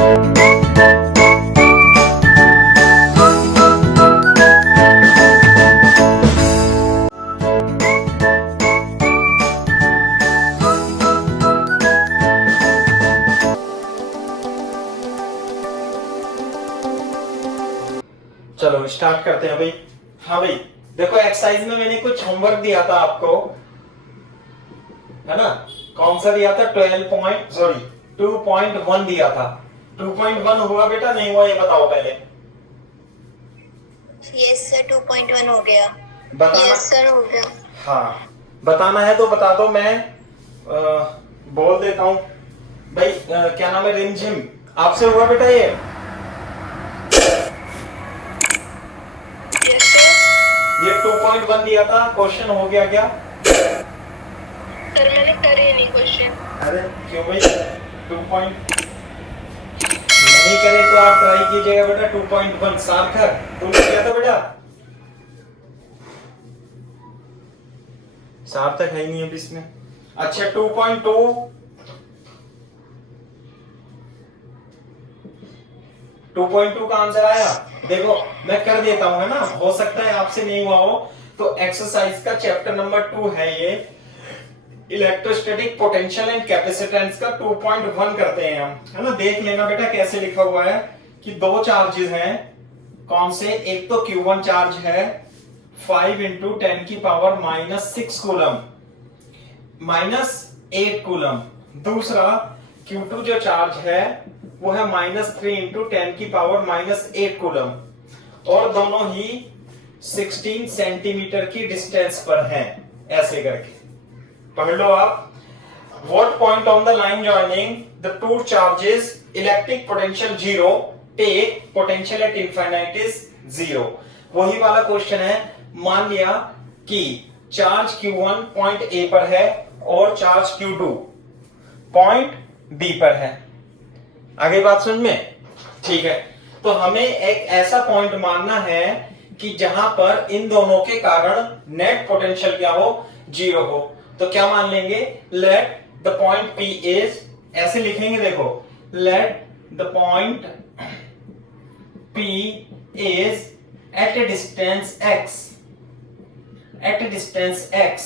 चलो स्टार्ट करते हैं भाई। हाँ भाई देखो, एक्सरसाइज में मैंने कुछ होमवर्क दिया था आपको, है ना? कौन सा दिया था? 2.1 दिया था। 2.1 हुआ बेटा, नहीं हुआ, ये बताओ पहले। यस सर, 2.1 हो गया। बताना। यस सर, हो गया। हाँ, बताना है तो बता दो, मैं बोल देता हूँ भाई। क्या नाम है? रिमझिम, आपसे हुआ बेटा ये? Yes sir. ये 2.1 दिया था, क्वेश्चन हो गया क्या? सर मैंने करे नहीं क्वेश्चन। अरे क्यों भाई? 2. नहीं करे तो आप ट्राई कीजिएगा बेटा। 2.1 सार्थक तुमने किया था बेटा? सार्थक है ही नहीं अभी इसमें। अच्छा 2.2 का आंसर आया। देखो मैं कर देता हूं, है ना? हो सकता है आपसे नहीं हुआ हो। तो एक्सरसाइज का चैप्टर नंबर 2 है ये, इलेक्ट्रोस्टैटिक पोटेंशियल एंड कैपेसिटेंस का 2.1 करते हैं हम, है ना? देख लेना बेटा कैसे लिखा हुआ है कि दो चार्जेस हैं। कौन से? एक तो Q1 चार्ज है 5 × 10⁻⁻6 कूलम -8 कूलम। दूसरा Q2 जो चार्ज है वो है -3 × 10⁻⁻8 कूलम, और दोनों ही 16 सेंटीमीटर की डिस्टेंस पर हैं। ऐसे करके पढ़ लो आप। What point on the line joining the two charges electric potential 0 take potential at infinite is 0। वही वाला क्वेश्चन है। मान लिया कि चार्ज Q1 पॉइंट A पर है और चार्ज Q2 पॉइंट B पर है। आगे बात समझ में? ठीक है, तो हमें एक ऐसा पॉइंट मानना है कि जहां पर इन दोनों के कारण नेट पोटेंशियल क्या हो? 0 हो। तो क्या मान लेंगे? Let the point P is, ऐसे लिखेंगे देखो, let the point P is at a distance x, at a distance x।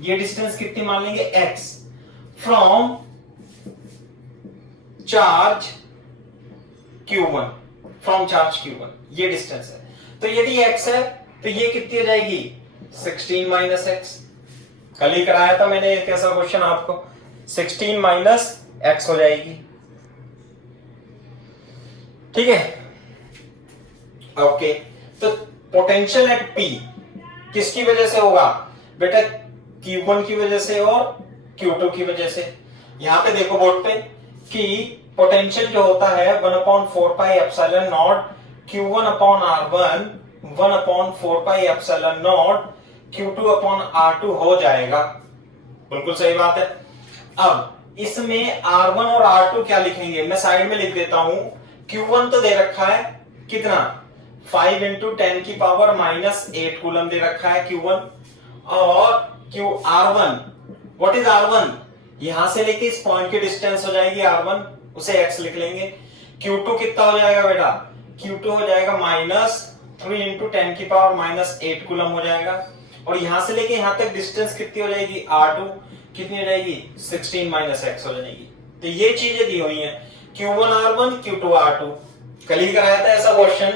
ये डिस्टेंस कितनी मान लेंगे? x from charge Q1, from charge Q1 ये डिस्टेंस है। तो यदि x है तो ये कितनी हो जाएगी? 16 - x। कल ही कराया था मैंने एक ऐसा क्वेश्चन आपको, 16 - x हो जाएगी। ठीक है, ओके। तो पोटेंशियल एट P किसकी वजह से होगा बेटा? Q1 की वजह से और Q2 की वजह से। यहां पे देखो बोर्ड पे कि पोटेंशियल जो होता है 1/4πε0 Q1/R1 1/4πε0 Q2/R2 हो जाएगा। बिल्कुल सही बात है। अब इसमें R1 और R2 क्या लिखेंगे? मैं साइड में लिख देता हूं। Q1 तो दे रखा है कितना? 5 × 10⁻⁻8 कूलम दे रखा है Q1, और R1, व्हाट इज R1? यहां से लेके इस पॉइंट की डिस्टेंस हो जाएगी R1, उसे x लिख लेंगे। Q2 कितना हो जाएगा बेटा? Q2 हो जाएगा -3 × 10⁻⁻8 कूलम हो जाएगा, और यहां से लेके यहां तक डिस्टेंस कितनी हो जाएगी? R2 कितनी हो जाएगी? 16 - x हो जाएगी। तो ये चीजें दी हुई हैं, Q1 R1 Q2 R2। कल ही कराया था ऐसा क्वेश्चन,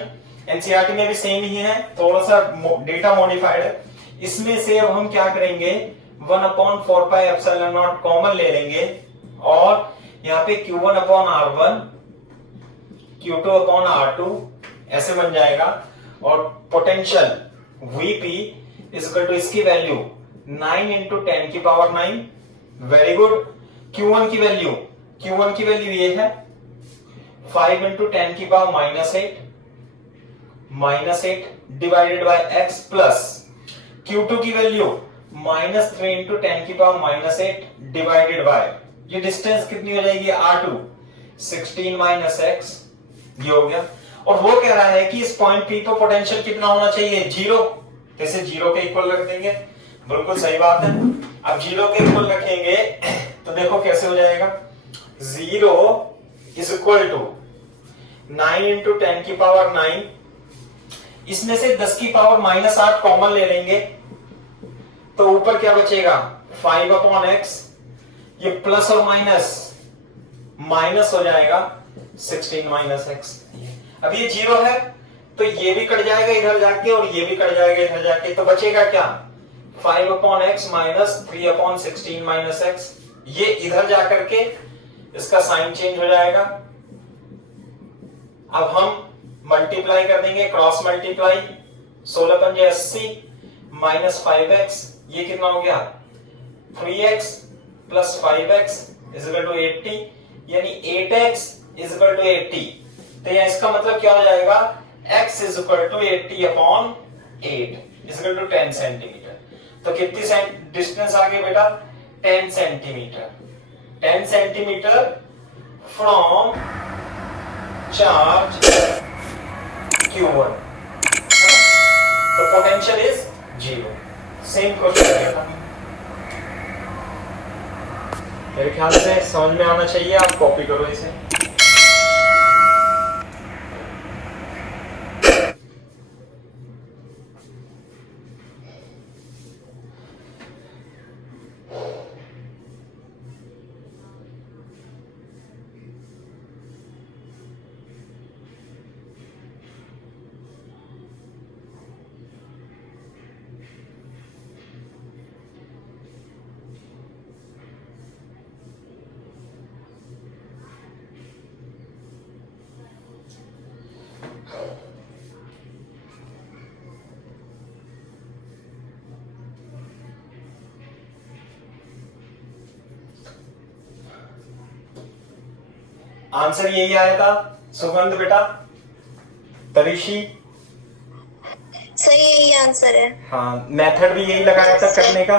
एनसीईआरटी में भी सेम ही है, थोड़ा सा डेटा मॉडिफाइड है। इसमें से अब हम क्या करेंगे? 1/4πε0 कॉमन ले लेंगे, और यहाँ पे Q1/R1 Q2/R2 ऐसे बन जाएगा, और पोटेंशियल Vp इक्वल टू इसकी वैल्यू 9 × 10⁹। Very good. Q1 की वैल्यू ये है 5 × 10⁻⁻8 divided by x, plus Q2 की वैल्यू -3 × 10⁻⁻8 डिवाइडेड बाय, ये डिस्टेंस कितनी हो जाएगी? R2 16 - x। ये हो गया। और वो कह रहा है कि इस पॉइंट P पर पोटेंशियल कितना होना चाहिए? 0। जैसे 0 के इक्वल रख देंगे। बिल्कुल सही बात है। अब 0 के इक्वल रखेंगे तो देखो कैसे हो जाएगा। 0 इज इक्वल टू 9 इंटू 10 की पावर 9, इसमें से 10 की पावर -8 कॉमन ले लेंगे तो ऊपर क्या बचेगा 5/x, ये प्लस और माइनस हो जाएगा 16 - x। अब ये 0 है तो ये भी कट जाएगा इधर जाके और ये भी कट जाएगा इधर जाके, तो बचेगा क्या 5/x माइनस 3/16 - x। ये इधर जाकर के इसका साइन चेंज हो जाएगा। अब हम मल्टीप्लाई कर देंगे, क्रॉस मल्टीप्लाई, 16 पंजे 80 माइनस 5x, ये कितना हो गया 3x plus 5x is equal to 80, यानी 8x इज इक्वल टू 80। तो यह इसका मतलब क्या हो जाएगा x is equal to 80/8 is equal to 10 centimetre. तो कितनी डिस्टेंस आ गई बेटा 10 centimetre, 10 centimetre from charge Q1, the potential is 0। Same question था, मेरे ख्याल से समझ में आना चाहिए, आप कॉपी करो इसे। आंसर यही आया था सुगंध बेटा, तरीशी सही यही आंसर है। हाँ, मेथड भी यही लगाया था करने का।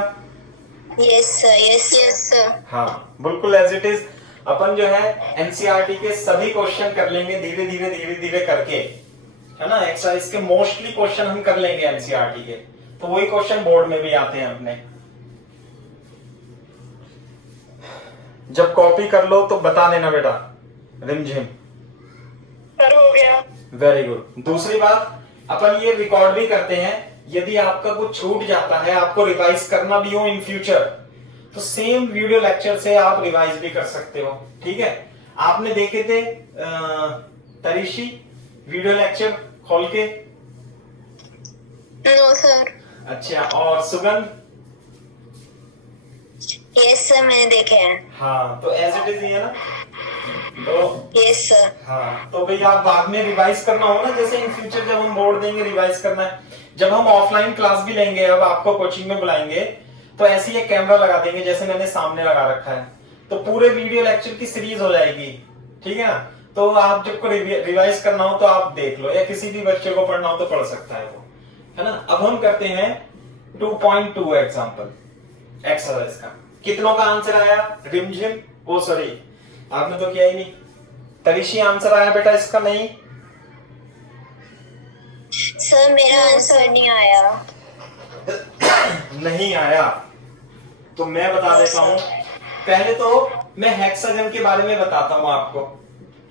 Yes sir, yes sir. हाँ बिल्कुल एज इट इज। अपन जो है एनसीईआरटी के सभी क्वेश्चन कर लेंगे धीरे धीरे करके, है ना। एक्सरसाइज के मोस्टली क्वेश्चन हम कर लेंगे एनसीईआरटी के, तो वही क्वेश्चन बोर्ड में भी आते हैं अपने। जब कॉपी कर लो तो बता देना बेटा, रिमझिम सर हो गया। Very good. दूसरी बात, अपन ये रिकॉर्ड भी करते हैं, यदि आपका कुछ छूट जाता है, आपको रिवाइज करना भी हो इन फ्यूचर, तो सेम वीडियो लेक्चर से आप रिवाइज भी कर सकते हो। ठीक है, आपने देखे थे तरीशी वीडियो लेक्चर खोल के? No sir. अच्छा, और सुगंध? यस सर, मैंने देखे हैं। हाँ, तो एज इट इज ही है ना, तो यस सर। हाँ, तो भाई आप बाद में रिवाइज करना हो ना, जैसे इन फ्यूचर जब हम बोर्ड देंगे रिवाइज करना है, जब हम ऑफलाइन क्लास भी लेंगे, अब आपको कोचिंग में बुलाएंगे तो ऐसे ही एक कैमरा लगा देंगे जैसे मैंने सामने लगा रखा है, तो पूरे वीडियो लेक्चर की सीरीज हो जाएगी। ठीक है ना, तो आप जब को रिवाइज करना हो तो आप देख लो, या किसी भी बच्चे को पढ़ना हो तो पढ़ सकता है वो, है ना। अब हम करते हैं 2.2 एग्जाम्पल एक्सरसाइज का। कितनों का आंसर आया? रिमझिम, ओ सॉरी आपने तो किया ही नहीं। तरीशी आंसर आया बेटा इसका? नहीं सर, मेरा आंसर नहीं आया। नहीं आया तो मैं बता देता हूं। पहले तो मैं हेक्सागन के बारे में बताता हूं आपको।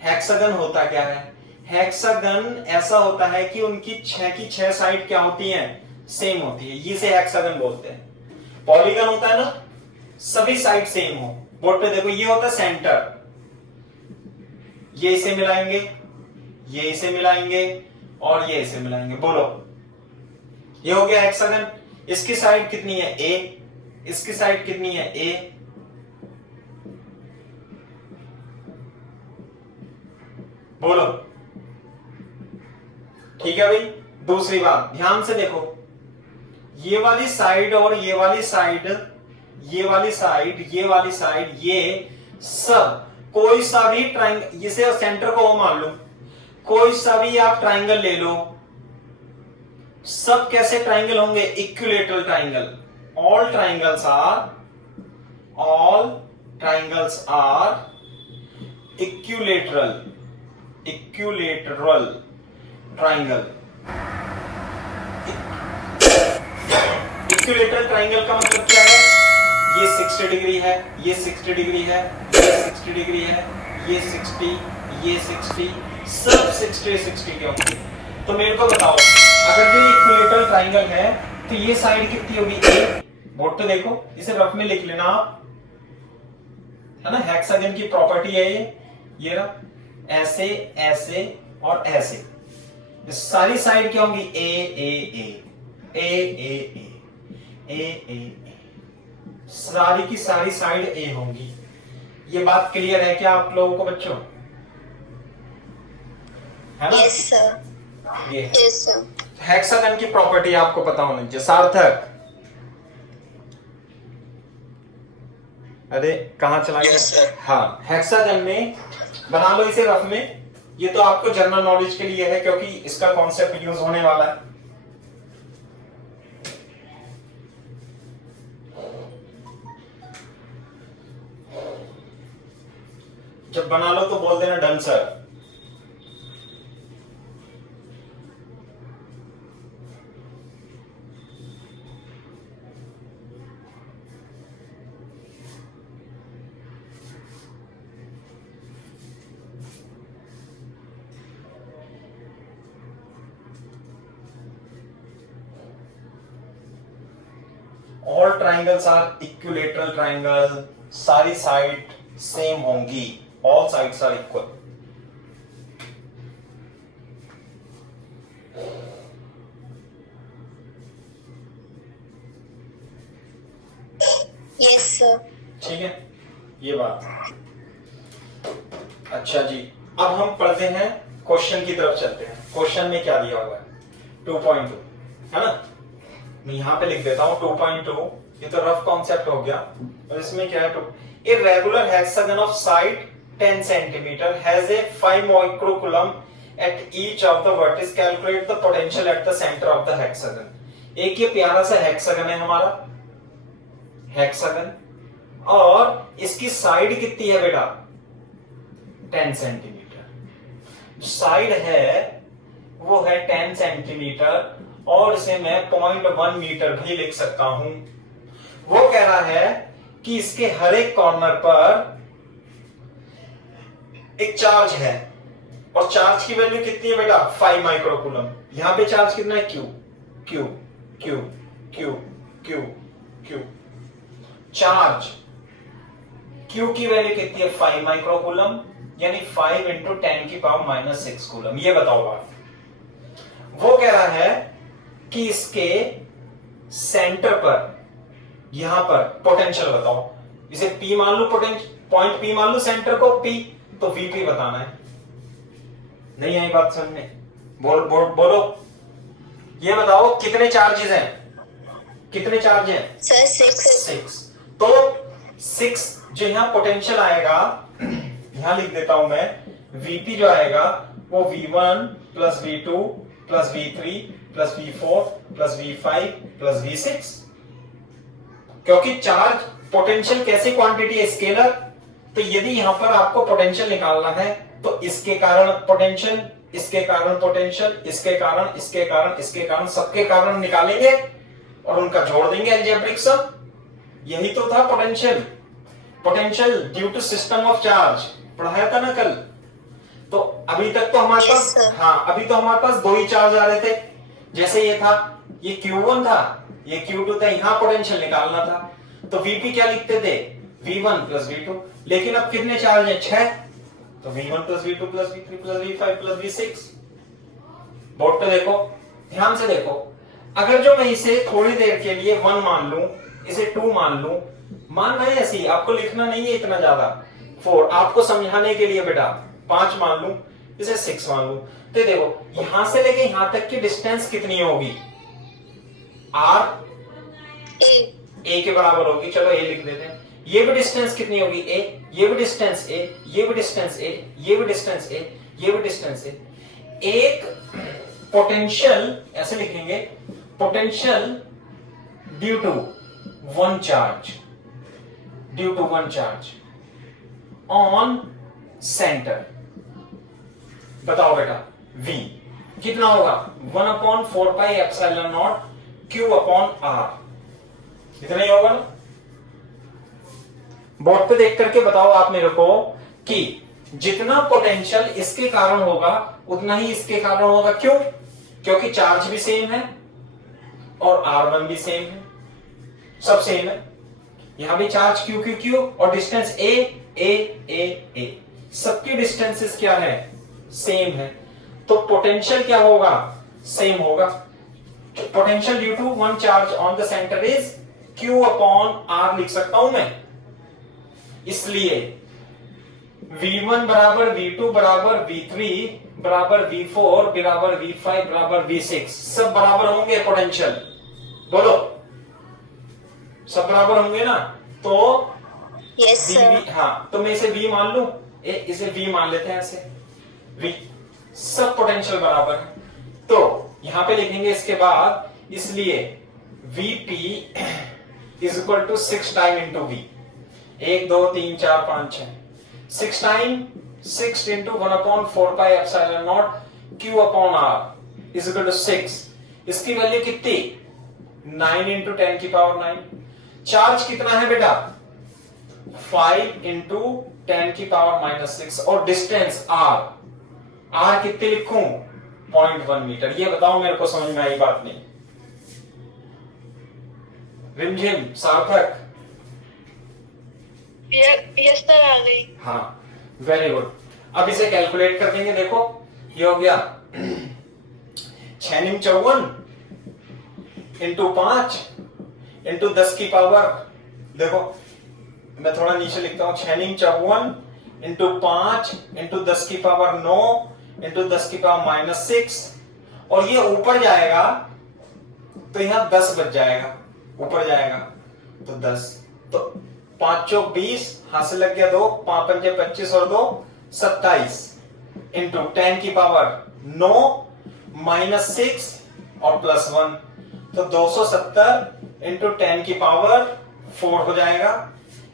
हेक्सागन होता क्या है? हेक्सागन ऐसा होता है कि उनकी 6 की 6 साइड क्या होती हैं? सेम होती है, इसे हेक्सागन बोलते हैं। पॉलीगन होता है ना, सभी साइड सेम हो। बोर्ड पे देखो, ये होता है सेंटर, ये इसे मिलाएंगे, ये इसे मिलाएंगे और ये इसे मिलाएंगे। बोलो, ये हो गया हेक्सागन। इसकी साइड कितनी है? ए। इसकी साइड कितनी है? ए। बोलो, ठीक है भाई। दूसरी बात ध्यान से देखो, ये वाली साइड और ये वाली साइड, ये वाली साइड, ये वाली साइड, ये सब कोई सा भी ट्राइंगल, इसे सेंटर को मान लो, कोई सा भी आप ट्राइंगल ले लो, सब कैसे ट्राइंगल होंगे? Equilateral triangle. All triangles are equilateral triangle. Equilateral triangle का मतलब क्या है? ये 60 डिग्री है, ये 60 डिग्री है, ये 60 डिग्री है, ये 60 ये 60, सब 60 के होंगे। तो मेरे को बताओ, अगर ये इक्विलेटरल ट्राइंगल है तो ये साइड कितनी होगी? ए। बोर्ड पे देखो, इसे रफ में लिख लेना आप, है ना। हेक्सागन की प्रॉपर्टी है ये रहा, ऐसे ऐसे और ऐसे, सारी साइड क्या होंगी? ए ए ए ए ए ए ए ए ए, सारी की सारी साइड ए होंगी। ये बात क्लियर है क्या आप लोगों को बच्चों? है ना? Yes sir. ये यस सर। हेक्सागन की प्रॉपर्टी आपको पता होनी चाहिए। सार्थक, अरे कहां चला गया? Yes, sir. हाँ, हेक्सागन में बना लो इसे रफ में। ये तो आपको जनरल नॉलेज के लिए है क्योंकि इसका कॉन्सेप्ट यूज होने वाला है। जब बना लो तो बोल देना done sir. All triangles are equilateral triangles, सारी साइड सेम होंगी, all sides are equal. Yes sir. ठीक है, ये बात। अच्छा जी, अब हम पढ़ते हैं, क्वेश्चन की तरफ चलते हैं। क्वेश्चन में क्या दिया हुआ है? 2.2 है ना। मैं यहां पे लिख देता हूं 2.2। ये तो रफ कॉन्सेप्ट हो गया। और इसमें क्या है? A regular hexagon of side 10 सेंटीमीटर has a 5 microcoulomb at each of the vertices. Calculate the potential at the centre of the hexagon. एक ये प्यारा सा हेक्सागन है हमारा, हेक्सागन, और इसकी साइड कितनी है बेटा? 10 सेंटीमीटर। साइड है वो है 10 सेंटीमीटर, और इसे मैं 0.1 मीटर भी लिख सकता हूं। वो कह रहा है कि इसके हर एक कॉर्नर पर एक चार्ज है, और चार्ज की वैल्यू कितनी है बेटा? 5 माइक्रोकूलम। यहां पे चार्ज कितना है? Q Q Q Q Q Q. Charge Q की वैल्यू कितनी है? 5 माइक्रोकूलम, यानी 5 इंटू 10 की पावर -6 कूलम। ये बताओ आप। वो कह रहा है कि इसके सेंटर पर, यहां पर पोटेंशियल बताओ। इसे P मान लो, पॉइंट P मान लो, सेंटर को P, तो VP बताना है। नहीं आई बात समझ में? बोलो। ये बताओ कितने चार्जेस हैं? कितने चार्ज हैं? सर 6। तो 6 जो यहां पोटेंशियल आएगा, यहां लिख देता हूं मैं, VP जो आएगा वो V1 plus V2 plus V3 plus V4 plus V5 plus V6। क्योंकि चार्ज पोटेंशियल कैसे क्वांटिटी है? स्केलर। तो यदि यहां पर आपको पोटेंशियल निकालना है तो इसके कारण पोटेंशियल, इसके कारण पोटेंशियल, इसके कारण, इसके कारण, इसके कारण, सबके कारण निकालेंगे और उनका जोड़ देंगे अलजेब्रिक सम। यही तो था potential. Potential due to system of charge पढ़ाया था ना कल। तो अभी तक तो हमारे पास, हाँ, अभी तो हमारे पास दो ही चार्ज आ रहे थे। जैसे ये था, ये Q1 था, ये Q2 था, यहां पोटेंशियल निकालना था। तो VP क्या लिखते थे? V1 plus V2। लेकिन अब कितने चार्ज हैं? 6। तो V1 plus V2 plus V3 plus V5 plus V6। Board पे देखो, ध्यान से देखो। अगर जो मैं इसे थोड़ी देर के लिए 1 मान लूं, इसे 2 मान लूं, मानना है ऐसी, आपको लिखना नहीं है इतना ज्यादा। 4 आपको समझाने के लिए बेटा 5 मान लूं, इसे 6 मान लूं, तो देखो यहां से लेके यहां तक की डिस्टेंस कितनी होगी? R A के बराबर होगी। चलो A लिख देते हैं। ये भी डिस्टेंस कितनी होगी? A। ये भी डिस्टेंस A, ये भी डिस्टेंस A, ये भी डिस्टेंस A, ये भी डिस्टेंस A। एक पोटेंशियल ऐसे लिखेंगे, potential due to one charge, due to one charge on centre. बताओ बेटा V कितना होगा? 1/4πε0 Q/R। इतना ही होगा ना? बोर्ड पे देख करके बताओ आप मेरे को कि जितना पोटेंशियल इसके कारण होगा उतना ही इसके कारण होगा। क्यों? क्योंकि चार्ज भी सेम है और R1 भी सेम है, सब सेम है। यहां भी चार्ज Q Q Q और distance A A A A, सबकी डिस्टेंसेस क्या है? सेम है। तो पोटेंशियल क्या होगा? सेम होगा। Potential due to one charge on the centre is Q upon R लिख सकता हूं मैं। इसलिए V1 बराबर V2 बराबर V3 बराबर V4 बराबर V5 बराबर V6, सब बराबर होंगे पोटेंशियल। बोलो, सब बराबर होंगे ना? तो यस सर। हाँ, तो मैं इसे V मान लू, इसे V मान लेते हैं ऐसे, V, सब पोटेंशियल बराबर है। तो यहां पे लिखेंगे इसके बाद, इसलिए Vp is equal to 6 time into V, 1 2 3 4 5 6, 6 time 6 into 1 upon 4 pi epsilon naught Q upon R is equal to 6। इसकी वैल्यू कितनी? 9 इंटू 10 की पावर 9। चार्ज कितना है बेटा? 5 इंटू 10 की पावर -6 और डिस्टेंस R कितने लिखूं? 0.1 मीटर। ये बताओ मेरे को, समझ में आई बात नहीं? रिमझिम, सार्थक? यस सर, आ गई। हाँ, वेरी गुड। अब इसे कैलकुलेट कर देंगे। देखो, ये हो गया 6 54 इंटू 5 इंटू 10 की पावर, देखो मैं थोड़ा नीचे लिखता हूं, 6 54 इंटू 5 इंटू 10 की पावर 9 इंटू 10 की पावर -6, और ये ऊपर जाएगा तो यहां 10 बच जाएगा, ऊपर जाएगा तो 10, तो 5 चौक 20, हाथ से लग गया 2, 5 पंजे 25 और 2 27 इंटू 10 की पावर 9 -6 और +1, तो 270 इंटू 10 की पावर 4 हो जाएगा।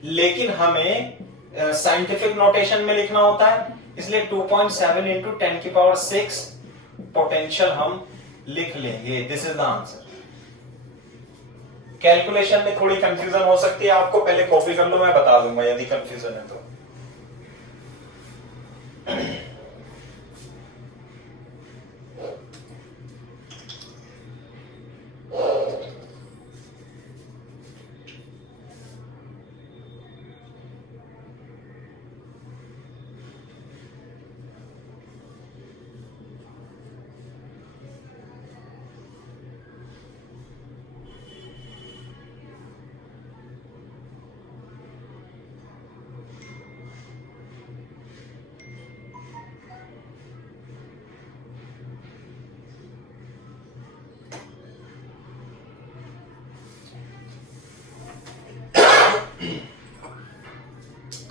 लेकिन हमें साइंटिफिक नोटेशन में लिखना होता है, इसलिए 2.7 इंटू 10 की पावर 6 पोटेंशियल हम लिख लेंगे। This is the answer. Calculation में थोड़ी कंफ्यूजन हो सकती है आपको, पहले कॉपी कर लो, मैं बता दूंगा यदि कंफ्यूजन है तो।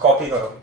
कॉपी करो।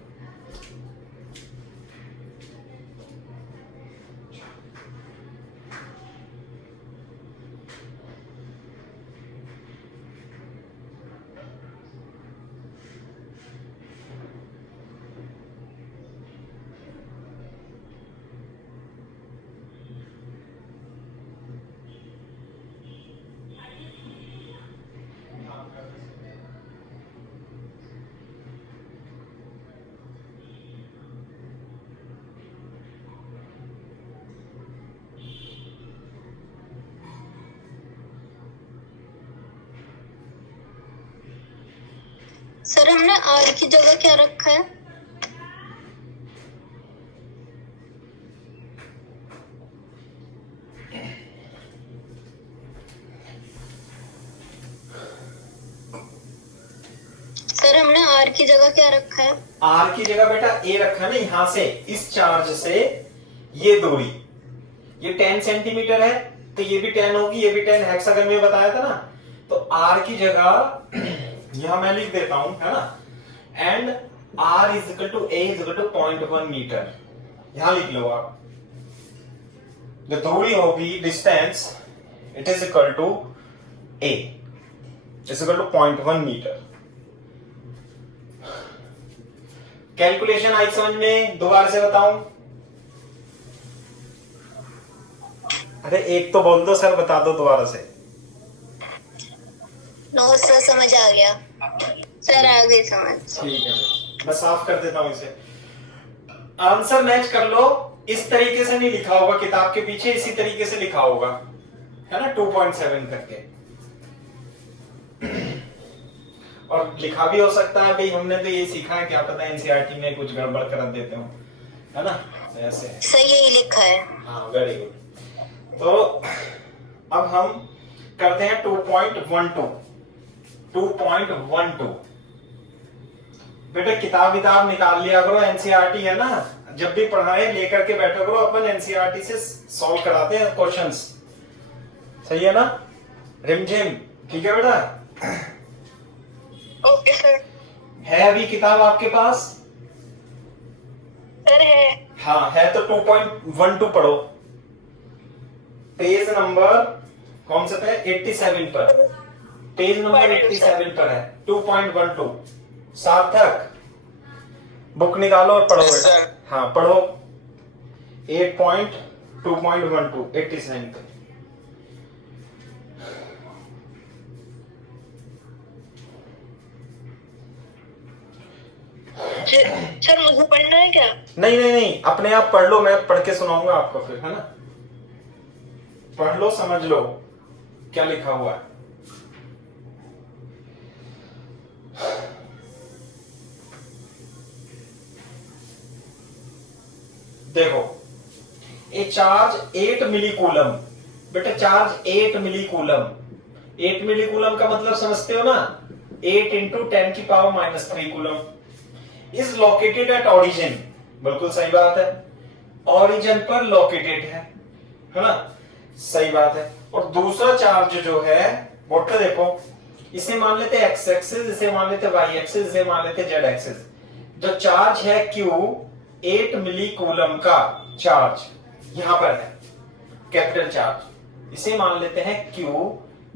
सर, हमने आर की जगह क्या रखा है? सर, हमने आर की जगह क्या रखा है? आर की जगह बेटा ए रखा है ना, यहां से इस चार्ज से ये दूरी, ये 10 सेंटीमीटर है, तो ये भी 10 होगी, ये भी 10, हेक्सागन में बताया था ना। तो आर की जगह यहां मैं लिख देता हूं, है ना, and R is equal to a is equal to 0.1 metre, यहां लिख लो आप। जो दूरी होगी, distance, it is equal to a is equal to 0.1 metre. Calculation आई समझ में? दोबारा से बताऊं? अरे एक तो बोल दो सर, बता दो दोबारा से। नो सर, समझ आ गया। सर, आ गई समझ। ठीक है, मैं साफ कर देता हूं इसे। आंसर मैच कर लो। इस तरीके से नहीं लिखा होगा किताब के पीछे, इसी तरीके से लिखा होगा, है ना, 2.7 करके। और लिखा भी हो सकता है भाई, हमने तो ये सीखा है, क्या पता एनसीईआरटी में कुछ गड़बड़ कर देते हो, है ना, ऐसे सही यही लिखा है। हाँ वेरी गुड। तो अब हम करते हैं 2.12। बेटा किताब निकाल लिया करो, एनसीईआरटी है ना, जब भी पढ़ाए लेकर के बैठो करो, अपन एनसीईआरटी से सॉल्व कराते हैं क्वेश्चंस, सही है ना रिमझिम? ठीक है बेटा। Okay sir. है अभी किताब आपके पास? सर है। हाँ है, तो 2.12 पढ़ो। पेज नंबर कौन सा पे? 87 पर। पेज नंबर 87 पर है 2.12। सार्थक बुक निकालो और पढ़ो बेटा। हाँ पढ़ो 8.2.12 87 पे। सर मुझे पढ़ना है क्या? नहीं, अपने आप पढ़ लो, मैं पढ़ के सुनाऊंगा आपको फिर, है ना। पढ़ लो, समझ लो क्या लिखा हुआ है। देखो ए चार्ज 8 मिली कूलम, बेटा चार्ज 8 मिली कूलम। 8 मिली कूलम का मतलब समझते हो ना, 8 इंटू 10 की power minus 3 coulomb is located at origin. बिल्कुल सही बात है, ओरिजिन पर लोकेटेड है ना, सही बात है। और दूसरा चार्ज जो है वो तो देखो, इसे मान लेते एक्स एक्सिस, इसे मान लेते वाई एक्सिस, इसे मान लेते जेड एक्सिस। जो चार्ज है Q 8 मिली कूलम का चार्ज यहां पर है, कैपिटल चार्ज, इसे मान लेते हैं Q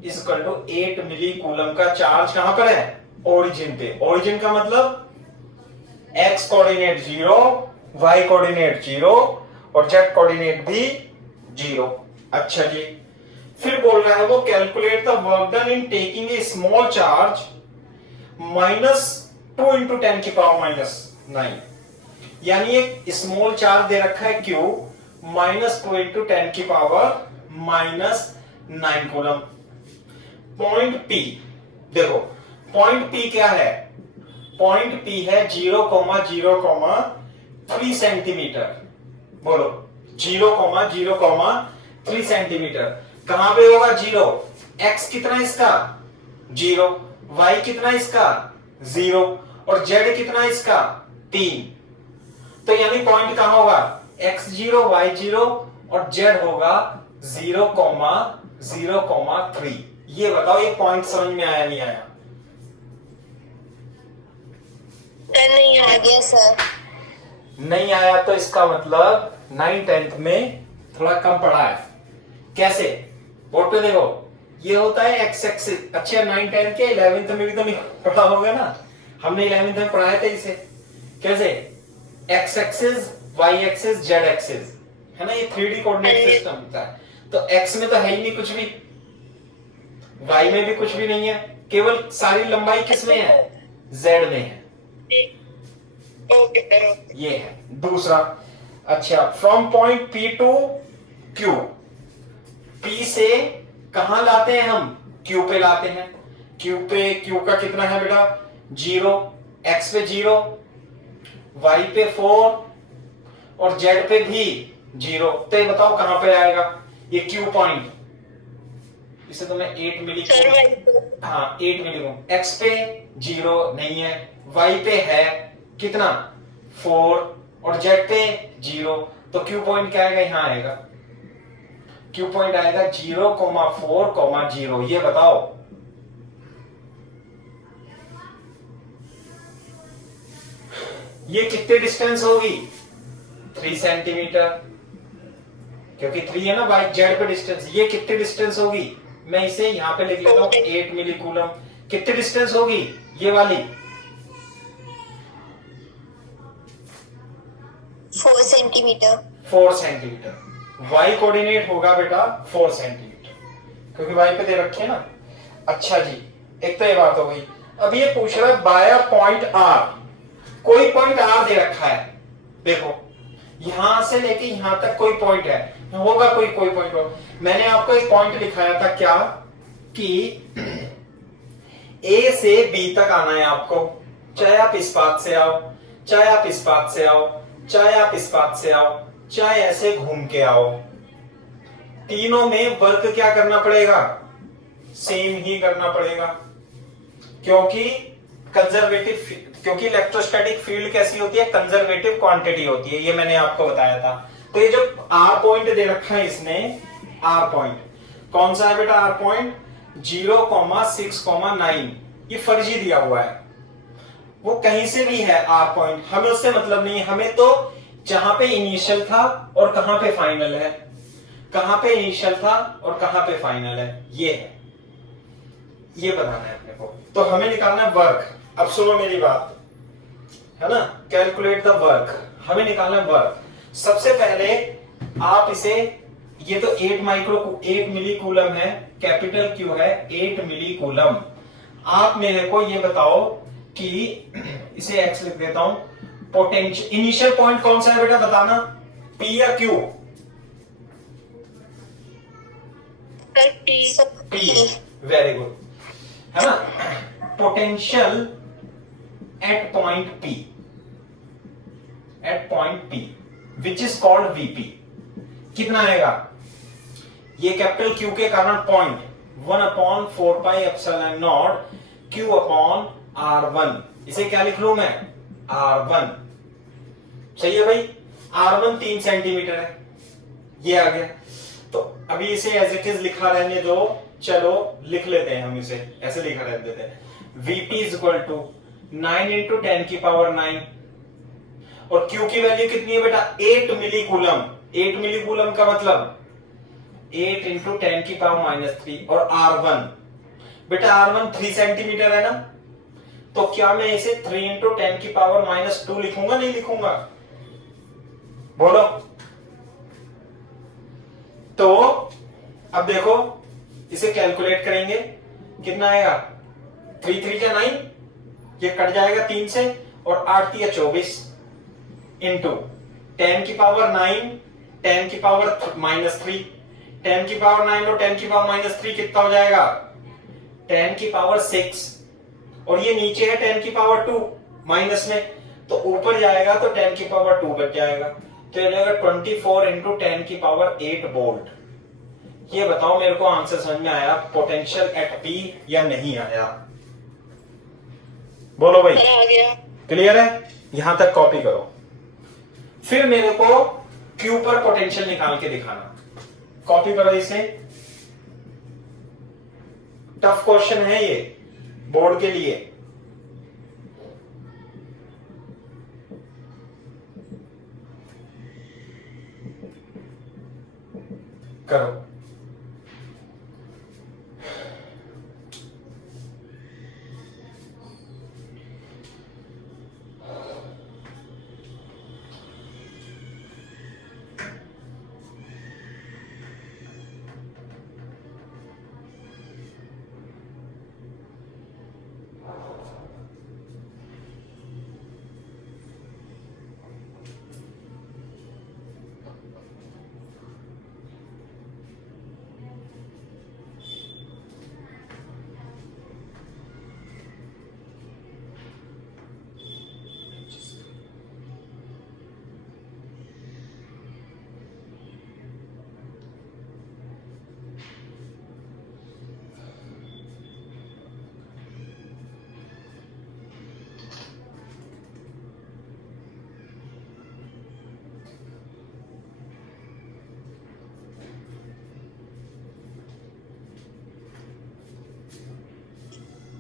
is equal to 8 millicoulomb का चार्ज कहां पर है? ओरिजिन पे। ओरिजिन का मतलब x कोऑर्डिनेट 0, y कोऑर्डिनेट 0 और z कोऑर्डिनेट भी 0। अच्छा जी, फिर बोल रहा है वो calculate the work done in taking a small charge -2 into 10 की पावर -9। यानी एक स्मॉल चार्ज दे रखा है Q -2 इंटू 10 की पावर -9 कूलम। पॉइंट P देखो, पॉइंट P क्या है? पॉइंट P है 0,0,3 सेंटीमीटर। बोलो 0,0,3 सेंटीमीटर। कहां पे होगा 0? x कितना इसका? 0, y कितना इसका? 0 और z कितना इसका? 3। तो यानी पॉइंट कहां होगा? x0, y0 और z होगा 0,0,3। ये बताओ ये पॉइंट समझ में आया नहीं आया? नहीं आ गया सर। नहीं आया तो इसका मतलब 9 10th में थोड़ा कम पढ़ा है। कैसे? बोर्ड पे देखो, ये होता है एक्स एक्सिस। अच्छा 9 10 के 11th में भी तो नहीं पढ़ा होगा ना, हमने 11th में पढ़ाया था इसे। कैसे? X axis, Y axis, Z axis, है ना, ये 3D कोऑर्डिनेट सिस्टम होता है। तो एक्स में तो है ही नहीं कुछ भी, वाई में भी कुछ भी नहीं है, केवल सारी लंबाई किस में है? जेड में है। Okay sir. ये है दूसरा। अच्छा, from point P to Q, P से कहां लाते हैं हम? Q पे लाते हैं। Q का कितना है बेटा? 0, x पे 0, y पे 4 और z पे भी 0। तो ये बताओ कहां पे आएगा ये Q पॉइंट? इसे तो मैं 8 मिली, हाँ 8 मिली, x पे 0 नहीं है, y पे है कितना? 4 और z पे 0। तो Q पॉइंट क्या आएगा? यहां आएगा। Q पॉइंट आएगा 0,4,0। ये बताओ ये कितने डिस्टेंस होगी? 3 सेंटीमीटर, क्योंकि 3 है ना वाई जेड पे डिस्टेंस। ये कितने डिस्टेंस होगी? मैं इसे यहां पे लिख लेता हूं 8 मिली कूलम। कितने डिस्टेंस होगी ये वाली? 4 सेंटीमीटर। 4 सेंटीमीटर। y कोऑर्डिनेट होगा बेटा 4 सेंटीमीटर, क्योंकि y पे दे रखे ना। अच्छा जी, एक तो ये बात हो गई। अब ये पूछ रहा है बाय पॉइंट R, कोई पॉइंट R दे रखा है। देखो यहां से लेके यहां तक कोई पॉइंट है, होगा कोई पॉइंट हो। मैंने आपको एक पॉइंट लिखाया था क्या, कि ए से बी तक आना है आपको, चाहे आप इस बात से आओ, चाहे आप इस बात से आओ, चाहे आप इस बात से आओ, चाहे ऐसे घूम के आओ, तीनों में वर्क क्या करना पड़ेगा, सेम ही करना पड़ेगा। क्योंकि क्योंकि इलेक्ट्रोस्टैटिक फील्ड कैसी होती है, कंजर्वेटिव क्वांटिटी होती है, ये मैंने आपको बताया था। तो ये जो आर पॉइंट दे रखा है इसने, आर पॉइंट कौन सा है बेटा, आर पॉइंट 0,6,9, ये फर्जी दिया हुआ है, वो कहीं से भी है आर पॉइंट, हमें उससे मतलब नहीं है, हमें तो जहां पे इनिशियल था और कहां पे फाइनल है, कहां पे इनिशियल था और कहां पे फाइनल है, ये है, ये बताना है अपने को। तो हमें निकालना है वर्क। अब सुनो मेरी बात, है ना, कैलकुलेट द वर्क, हमें निकालना है वर्क। सबसे पहले आप इसे, ये तो 8 मिली कूलम है, कैपिटल क्यू है 8 मिली कूलम। आप मेरे को ये बताओ कि इसे एक्स लिख देता हूं, पोटेंशियल इनिशियल पॉइंट कौन सा है बेटा, बताना, पी या क्यू, पी, वेरी गुड, है ना। Potential at point P which is called VP, कितना आएगा, ये कैपिटल क्यू के कारण पॉइंट 1/4πε0 Q/R1, इसे क्या लिख लू मैं, R1, सही है भाई। R1 3 सेंटीमीटर है, ये आ गया। तो अभी इसे एज इट इज लिखा रहने दो, चलो लिख लेते हैं हम इसे, ऐसे लिखा रहने देते हैं, Vp is equal to 9 into 10 की पावर 9, और Q की वैल्यू कितनी है बेटा, 8 मिली कूलम। 8 मिली कूलम का मतलब 8 इंटू 10 की पावर -3, और R1 बेटा, R1 3 सेंटीमीटर है ना, तो क्या मैं इसे 3 इंटू 10 की पावर -2 लिखूंगा, नहीं लिखूंगा, बोलो। तो अब देखो इसे कैलकुलेट करेंगे, कितना आएगा, 3 3 क्या 9, ये कट जाएगा 3 से, और 8 3 24 इंटू 10 की पावर 9, 10 की पावर -3, 10 की पावर 9 और 10 की पावर -3 कितना हो जाएगा, 10 की पावर 6, और ये नीचे है 10 की पावर 2 माइनस में, तो ऊपर जाएगा तो 10 की पावर 2 बच जाएगा, तो ये जाएगा 24 इंटू 10 की पावर 8 वोल्ट। ये बताओ मेरे को आंसर समझ में आया, पोटेंशियल एट पी या नहीं आया, बोलो भाई, आ गया, क्लियर है, यहां तक कॉपी करो। फिर मेरे को क्यू पर पोटेंशियल निकाल के दिखाना, कॉपी करो इसे, टफ क्वेश्चन है ये बोर्ड के लिए। करो,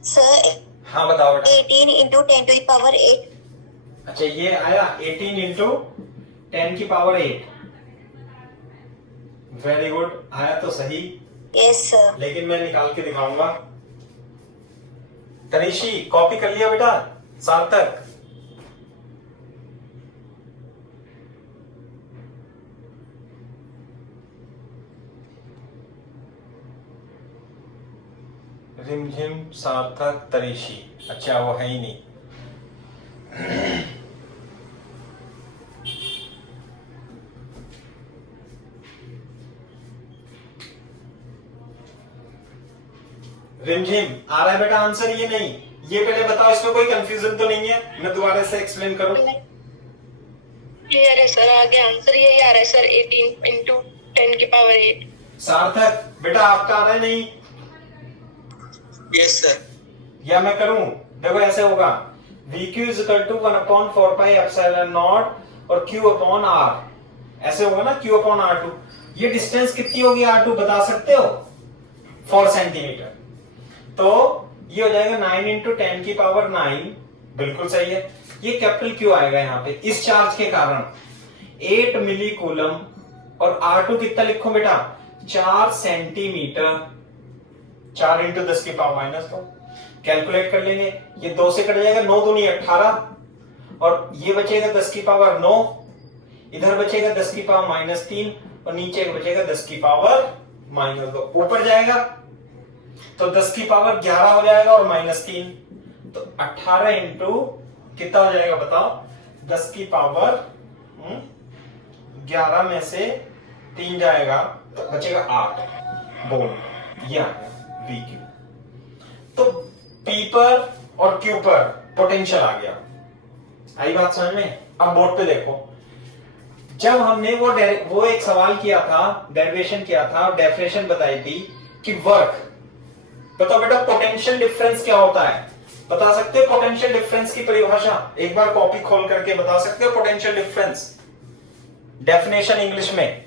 सर हाँ बताओ बेटा। 18 इंटू 10 टू द पावर 8। अच्छा ये आया 18 इंटू 10 की पावर 8, वेरी गुड, आया तो सही, यस सर। लेकिन मैं निकाल के दिखाऊंगा। तनिशी कॉपी कर लिया बेटा, सार्थक, रिमझिम सार्थक तरीशी, अच्छा वो है ही नहीं। रिमझिम आ रहा है बेटा आंसर? ये नहीं, ये पहले बताओ, इसमें कोई कंफ्यूजन तो नहीं है? मैं दोबारा से एक्सप्लेन करूं? क्लियर है सर, आगे आंसर यही आ रहा है सर, 18 इंटू 10 की पावर 8। सार्थक बेटा आपका आ रहा है नहीं? Yes sir. या मैं करूं? देखो ऐसे होगा, VQ is equal to 1/4 pi epsilon naught और Q अपॉन R, ऐसे होगा ना, Q अपॉन R2। ये डिस्टेंस कितनी होगी R2 बता सकते हो? 4 सेंटीमीटर। तो ये हो जाएगा 9 इंटू 10 की पावर 9, बिल्कुल सही है। ये कैपिटल Q आएगा यहाँ पे इस चार्ज के कारण, 8 मिली कूलम। और R2 कितना लिखो बेटा? 4 सेंटीमीटर, 4 इंटू 10 की पावर -2। कैलकुलेट कर लेंगे, ये 2 से कट जाएगा, 9 दूनी 18 और ये बचेगा 10 की पावर 9, इधर बचेगा 10 की पावर -3 और नीचे बचेगा 10 की पावर -2। ऊपर जाएगा तो 10 की पावर 11 हो जाएगा और -3, तो 18 इंटू कितना हो जाएगा बताओ? 10 की पावर 11 में से 3 जाएगा तो बचेगा 8 वोल्ट। ये आ गया VQ। तो P पर और Q पर पोटेंशियल आ गया। आई बात समझ में? अब बोर्ड पे देखो, जब हमने वो एक सवाल किया था, डेरिवेशन किया था और डेफिनेशन बताई थी कि वर्क, बताओ बेटा पोटेंशियल डिफरेंस क्या होता है? बता सकते हो पोटेंशियल डिफरेंस की परिभाषा? एक बार कॉपी खोल करके बता सकते हो पोटेंशियल डिफरेंस डेफिनेशन इंग्लिश में?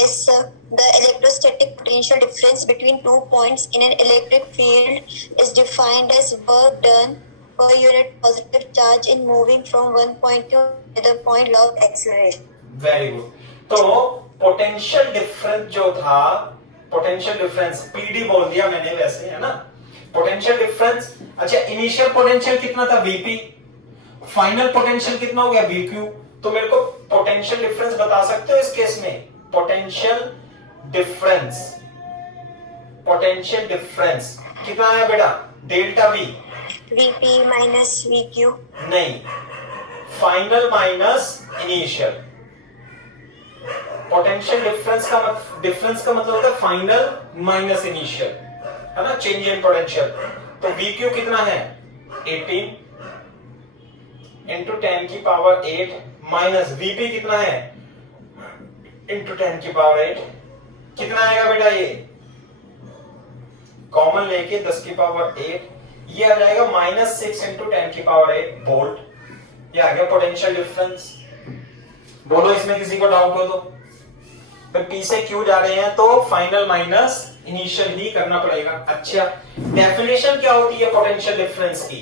Yes, sir. The electrostatic potential difference between 2 points in an electric field is defined as work done per unit positive charge in moving from one point to another point log acceleration. Very good. तो potential difference जो था, potential difference PD बोल दिया मैंने वैसे, है ना? Potential difference, अच्छा इनिशियल पोटेंशियल कितना था VP, फाइनल पोटेंशियल कितना हो गया VQ। तो मेरे को पोटेंशियल डिफरेंस बता सकते हो इस केस में? पोटेंशियल डिफरेंस, पोटेंशियल डिफरेंस कितना है बेटा? Delta V। VP minus VQ. नहीं, final minus initial. Potential difference का मतलब होता है फाइनल माइनस इनिशियल, है ना? Change in potential. तो VQ कितना है? 18 इंटू 10 की पावर 8 माइनस VP कितना है? इंटू 10 की पावर 8। कितना आएगा बेटा? ये कॉमन लेके 10 की पावर 8, ये आ जाएगा -6 इंटू 10 की पावर 8 वोल्ट। ये आ गया पोटेंशियल डिफरेंस। बोलो इसमें किसी को डाउट हो तो? P से Q जा रहे हैं तो फाइनल माइनस इनिशियल ही करना पड़ेगा। अच्छा, डेफिनेशन क्या होती है पोटेंशियल डिफरेंस की?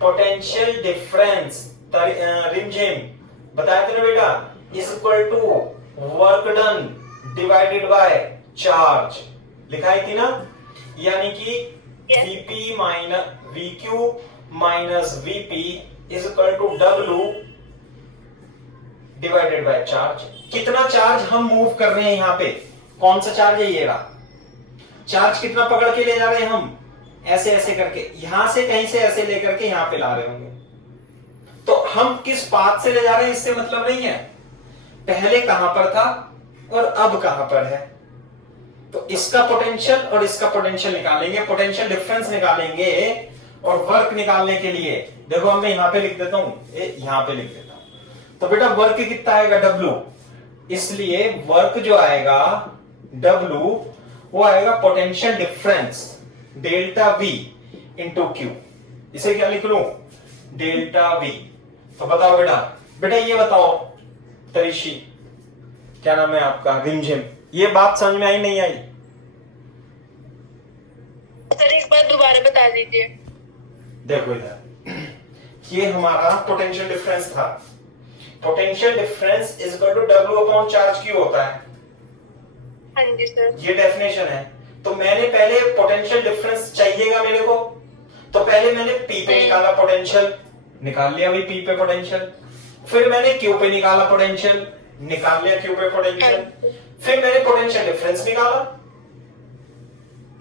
पोटेंशियल डिफरेंस रिमझिम बताया था ना बेटा, is equal to work done divided by charge, लिखाई थी ना? यानी कि VP minus VQ minus VP is equal to W divided by charge. कितना चार्ज हम मूव कर रहे हैं यहाँ पे? कौन सा चार्ज है? ये रहा चार्ज। कितना पकड़ के ले जा रहे हैं हम? ऐसे ऐसे करके, यहां से कहीं से ऐसे लेकर के यहां पे ला रहे होंगे। तो हम किस पाथ से ले जा रहे हैं इससे मतलब नहीं है, पहले कहां पर था और अब कहां पर है। तो इसका पोटेंशियल और इसका पोटेंशियल निकालेंगे, पोटेंशियल डिफरेंस निकालेंगे। और वर्क निकालने के लिए देखो मैं यहां पे लिख देता हूं, यहां पे लिख देता हूं। तो बेटा वर्क कितना आएगा? W। इसलिए वर्क जो आएगा W वो आएगा potential difference delta V into Q। इसे क्या लिख लूं? Delta V। तो बताओ बेटा, बेटा ये बताओ तरीशी, क्या नाम है आपका? रिमझिम, ये बात समझ में आई नहीं आई? सर एक बार दोबारा बता दीजिए। देखो इधर, ये हमारा पोटेंशियल डिफरेंस था। Potential difference is equal to W upon charge Q होता है। हाँ जी सर। ये डेफिनेशन है। तो मैंने पहले पोटेंशियल डिफरेंस चाहिएगा मेरे को, तो पहले मैंने P पे निकाला पोटेंशियल, निकाल लिया भाई P पे पोटेंशियल। फिर मैंने Q पे निकाला पोटेंशियल, निकाल लिया Q पे पोटेंशियल। फिर मैंने पोटेंशियल डिफरेंस निकाला।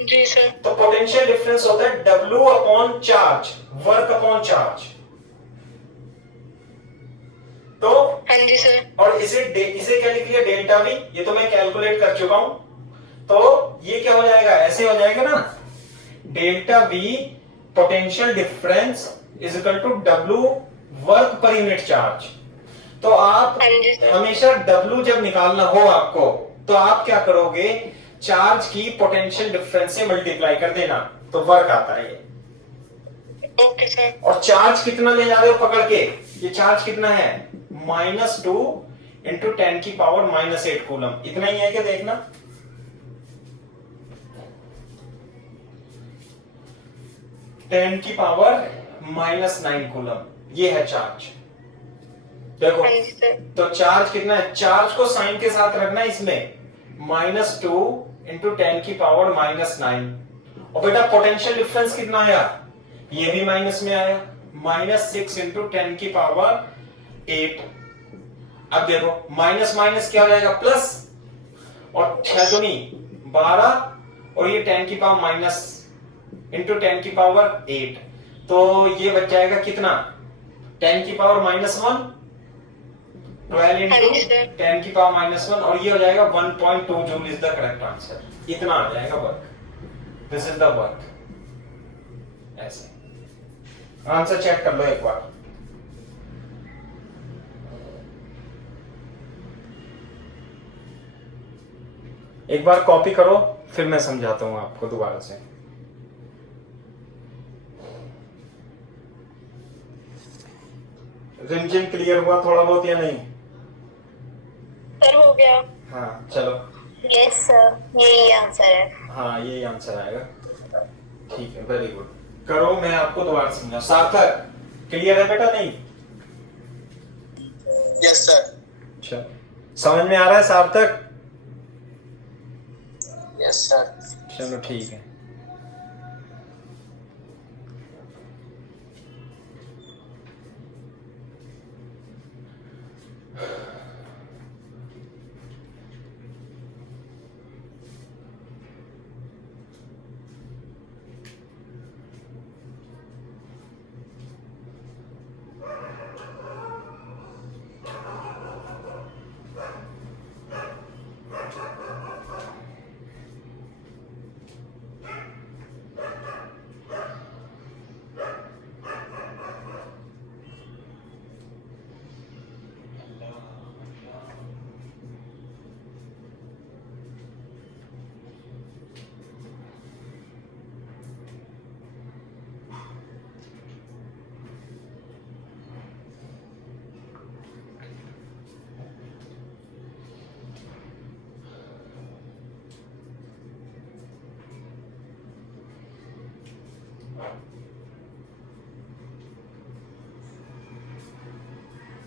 जी सर। तो पोटेंशियल डिफरेंस होता है W upon charge, work upon charge. तो हाँ जी सर। और इसे क्या लिख लिया? Delta V। ये तो मैं कैलकुलेट कर चुका हूं। तो ये क्या हो जाएगा, ऐसे हो जाएगा ना, delta V potential difference is equal to W work per unit charge. तो आप हाँ जी सर। हमेशा डब्ल्यू जब निकालना हो आपको, तो आप क्या करोगे, चार्ज की पोटेंशियल डिफरेंस से मल्टीप्लाई कर देना, तो वर्क आता है ये। Okay sir. और चार्ज कितना ले जा रहे हो पकड़ के, ये चार्ज कितना है, -2 इंटू 10 की पावर -8 कूलम, इतना ही है क्या, देखना। टेन की पावर -9 कूलम, ये है चार्ज। देखो हाँ जी सर। तो चार्ज कितना है, चार्ज को साइन के साथ रखना है इसमें, -2 इंटू 10 की पावर -9। और बेटा पोटेंशियल डिफरेंस कितना आया, ये भी माइनस में आया, -6 इंटू 10 की पावर 8। अब देखो माइनस माइनस क्या हो जाएगा, प्लस, और 6 दूनी 12, और ये 10 की पावर माइनस इंटू 10 की पावर 8, तो ये बच जाएगा कितना, 10 की पावर -1, 12 इंटू 10 की पावर -1, और ये हो जाएगा 1.2 joule is the correct answer. इतना आ जाएगा work, this is the work. ऐसे आंसर चेक कर लो एक बार। एक बार कॉपी करो, फिर मैं समझाता हूं आपको दोबारा से। रिमझिम क्लियर हुआ थोड़ा बहुत या नहीं? सर हो गया। हाँ चलो। यस सर, यही आंसर है। हाँ यही आंसर आएगा, ठीक है, वेरी गुड। करो, मैं आपको दोबारा समझा। सार्थक क्लियर है बेटा, नहीं? Yes sir. अच्छा, समझ में आ रहा है सार्थक? Yes sir. चलो ठीक है।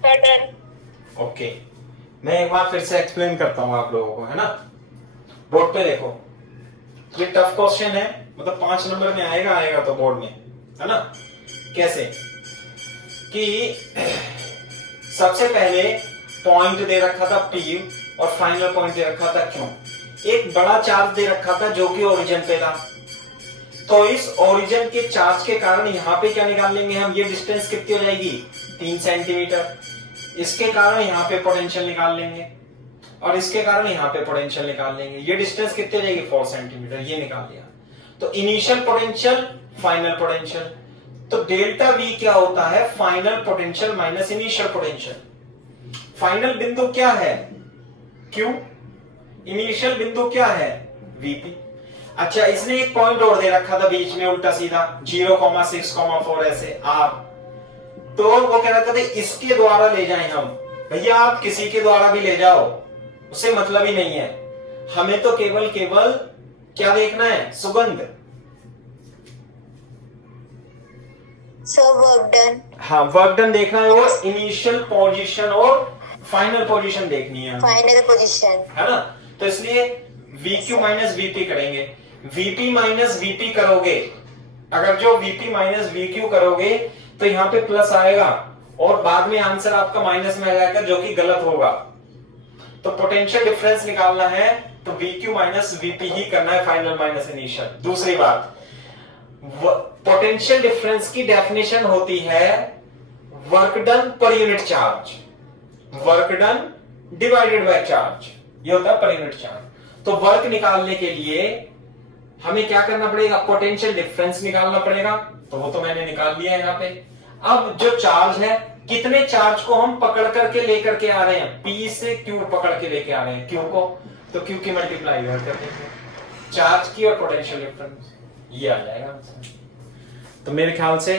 डन। ओके, मैं एक बार फिर से एक्सप्लेन करता हूं आप लोगों को, है ना। बोर्ड पे देखो, ये टफ क्वेश्चन है, मतलब 5 नंबर में आएगा, आएगा तो बोर्ड में, है ना। कैसे कि सबसे पहले पॉइंट दे रखा था P और फाइनल पॉइंट दे रखा था Q। एक बड़ा चार्ज दे रखा था जो कि ओरिजिन पे था, तो इस ओरिजिन के चार्ज के कारण यहाँ पे क्या निकाल लेंगे हम, ये डिस्टेंस कितनी हो जाएगी, 3 सेंटीमीटर। इसके कारण यहाँ पे पोटेंशियल निकाल लेंगे, और इसके कारण यहाँ पे पोटेंशियल निकाल लेंगे। ये डिस्टेंस कितनी हो जाएगी, 4 सेंटीमीटर, ये निकाल लिया। तो इनिशियल पोटेंशियल, फाइनल पोटेंशियल। तो डेल्टा वी क्या होता है, final potential minus initial potential. Final बिंदु क्या है, Q, इनिशियल बिंदु क्या है, Vp। अच्छा, इसने एक पॉइंट और दे रखा था बीच में उल्टा सीधा, 0,6,4 ऐसे R। तो वो कह रहा था इसके द्वारा ले जाएं हम। भैया आप किसी के द्वारा भी ले जाओ, उससे मतलब ही नहीं है, हमें तो केवल क्या देखना है, सुगंध। Sir work done. हाँ, वर्क डन देखना है, और इनिशियल पोजीशन और फाइनल पोजीशन देखनी है, फाइनल पोजीशन, है ना। तो इसलिए VQ माइनस VP करेंगे। VP माइनस VP करोगे, अगर जो VP माइनस VQ करोगे तो यहाँ पे प्लस आएगा, और बाद में आंसर आपका माइनस में आ जाएगा, जो कि गलत होगा। तो पोटेंशियल डिफरेंस निकालना है तो VQ माइनस VP ही करना है, फाइनल माइनस इनिशियल। दूसरी बात, पोटेंशियल डिफरेंस की डेफिनेशन होती है वर्क डन पर unit charge, work done divided by charge, ये होता है पर यूनिट चार्ज। तो वर्क निकालने के लिए हमें क्या करना पड़ेगा, पोटेंशियल डिफरेंस निकालना पड़ेगा। तो वो तो मैंने निकाल लिया यहाँ पे। अब जो चार्ज है, कितने चार्ज को हम पकड़ करके लेकर के आ रहे हैं, P से Q पकड़ के लेके आ रहे हैं Q को, तो Q की मल्टीप्लाई कर देंगे चार्ज की और पोटेंशियल डिफरेंस, ये आ जाएगा आंसर। तो मेरे ख्याल से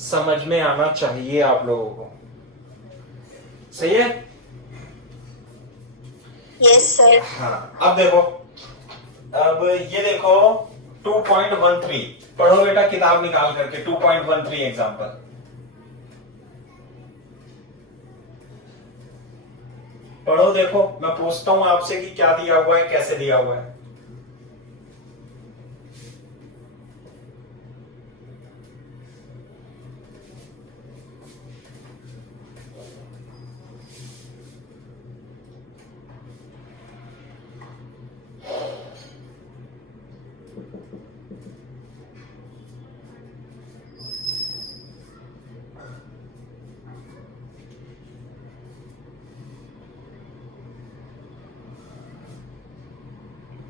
समझ में आना चाहिए आप लोगों को, सही है? Yes sir. हाँ, अब देखो, अब ये देखो 2.13, पढ़ो बेटा किताब निकाल करके 2.13 एग्जांपल। पढ़ो, देखो मैं पूछता हूं आपसे कि क्या दिया हुआ है, कैसे दिया हुआ है।